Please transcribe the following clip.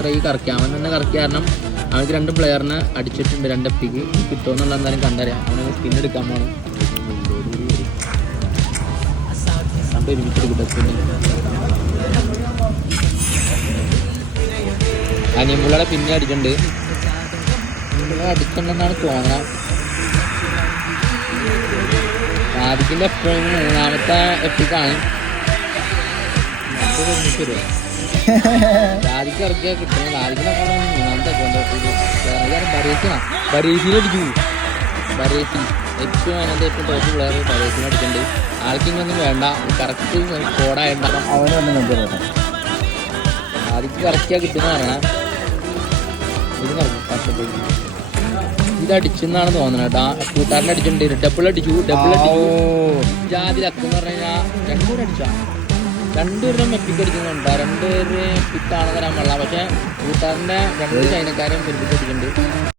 Try കറക്കി അവൻ തന്നെ കറക്കി കാരണം അവർക്ക് 2 പ്ലെയറിനെ അടിച്ചിട്ടുണ്ട് 2 എപ്പിക്ക് കിട്ടുമെന്നുള്ള എന്തായാലും കണ്ടറിയാം. അവനെ സ്പിൻ എടുക്കാൻ പോകണം. ഒരുമിച്ചെടുക്കട്ടെ സ്പിന്ന്. അനിയമ്പുള്ളടെ പിന്നെ അടിച്ചിട്ടുണ്ട്. അടിച്ചിട്ടുണ്ടെന്നാണ് തോന്നണം. സാദിക്കിന്റെ എപ്പോഴും 3ാമത്തെ എപ്പിക്കാണ്. സാദിക്ക് ഇറക്കിയാൽ കിട്ടുന്നത് സാദിക്കിനൊക്കെ 3ാമത്തെ ബറേസിലടിച്ചു. ബറേസി ഏറ്റവും അതിനകത്ത് ഏറ്റവും ടോപ്പ് പ്ലെയർ ബറേസിനെ അടിച്ചിട്ടുണ്ട്. ആൾക്കിങ്ങൊന്നും വേണ്ട, കറക്റ്റ് സ്കോഡായിട്ടുണ്ടാകും. സാദിക്ക് ഇറക്കിയാൽ കിട്ടുന്ന പറഞ്ഞാൽ ഇത് കറക്കും കഷ്ടപ്പെട്ടു. ഇതടിച്ചെന്നാണ് തോന്നുന്നത്. കൂട്ടുകാരനെ അടിച്ചിട്ടുണ്ട്. ഡബിൾ അടിച്ചു. ജാതി ലക്കെന്ന് പറഞ്ഞു കഴിഞ്ഞാൽ 2 പേര് അടിച്ചാ 2 പേരുടെ മെപ്പിക്ക് അടിക്കുന്നുണ്ട്. 2 പേര് പിത്താണെന്ന് തരാൻ പാടില്ല. പക്ഷെ കൂട്ടുകാരൻ്റെ 2 ചൈനക്കാരും പെരുപ്പിച്ച് അടിക്കുന്നുണ്ട്.